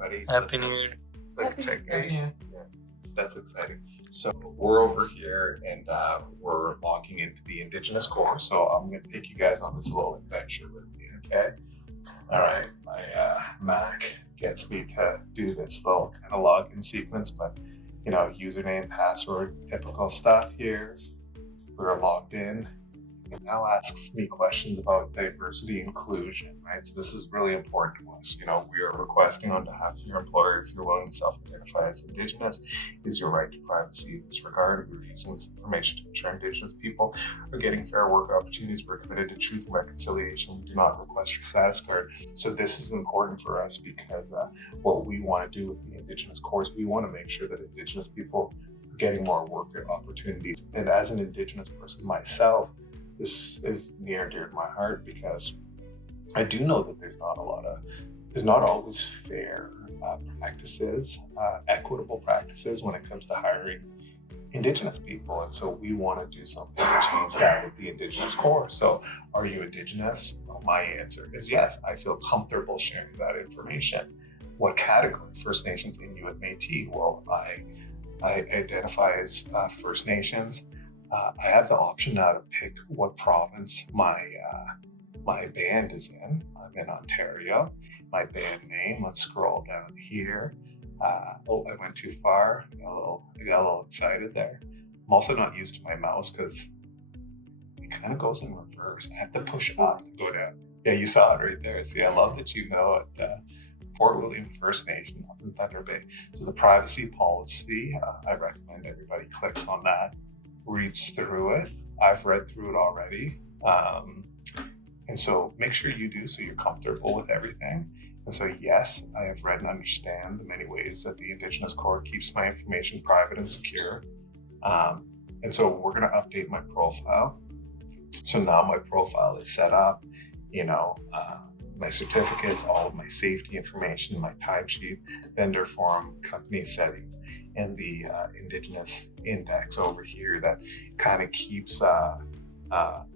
everybody. Happy New Year. Yeah, that's exciting. So we're over here and we're logging into the Indigenous Core. So I'm going to take you guys on this little adventure with me, okay? All right, my Mac gets me to do this little kind of login sequence, but username, password, typical stuff here. We're logged in. It now asks me questions about diversity inclusion, right? So this is really important to us. We are requesting on behalf of your employer, if you're willing to self-identify as Indigenous, is your right to privacy in this regard. We're using this information to ensure Indigenous people are getting fair work opportunities. We're committed to truth and reconciliation. We do not request your status card. So this is important for us because what we want to do with the Indigenous Core is we want to make sure that Indigenous people are getting more work opportunities. And as an Indigenous person myself, this is near and dear to my heart because I do know that there's not always fair practices, equitable practices when it comes to hiring Indigenous people. And so we want to do something to change that with the Indigenous Core. So are you Indigenous? Well, my answer is yes. I feel comfortable sharing that information. What category? First Nations, Inuit, Métis. Well, I identify as First Nations. I have the option now to pick what province my band is in. I'm in Ontario. My band name, let's scroll down here. I went too far. I got a little excited there. I'm also not used to my mouse because it kind of goes in reverse. I have to push up to go down. Yeah, you saw it right there. See, I love that you know it. Fort William First Nation up in Thunder Bay. So the privacy policy, I recommend everybody clicks on that, reads through it. I've read through it already. And so make sure you do so you're comfortable with everything. And so yes, I have read and understand the many ways that the Indigenous Core keeps my information private and secure. And so we're going to update my profile. So now my profile is set up, my certificates, all of my safety information, my timesheet, vendor form, company setting, and the Indigenous index over here that kind of keeps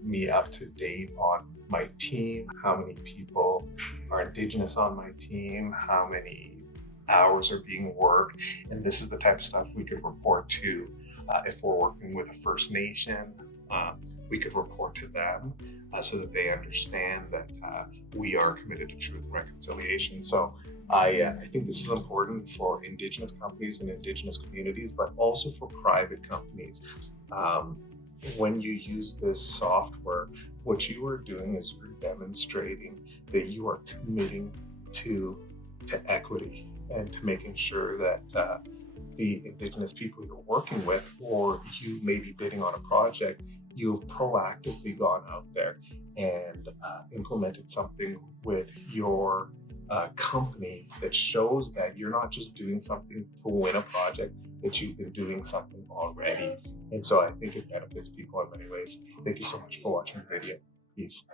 me up to date on my team, how many people are Indigenous on my team, how many hours are being worked. And this is the type of stuff we could report to if we're working with a First Nation. We could report to them so that they understand that we are committed to truth and reconciliation. So I think this is important for Indigenous companies and Indigenous communities, but also for private companies. When you use this software, what you are doing is you're demonstrating that you are committing to equity and to making sure that the Indigenous people you're working with, or you may be bidding on a project, you've proactively gone out there and implemented something with your company that shows that you're not just doing something to win a project, that you've been doing something already. And so I think it benefits people in many ways. Thank you so much for watching the video. Peace.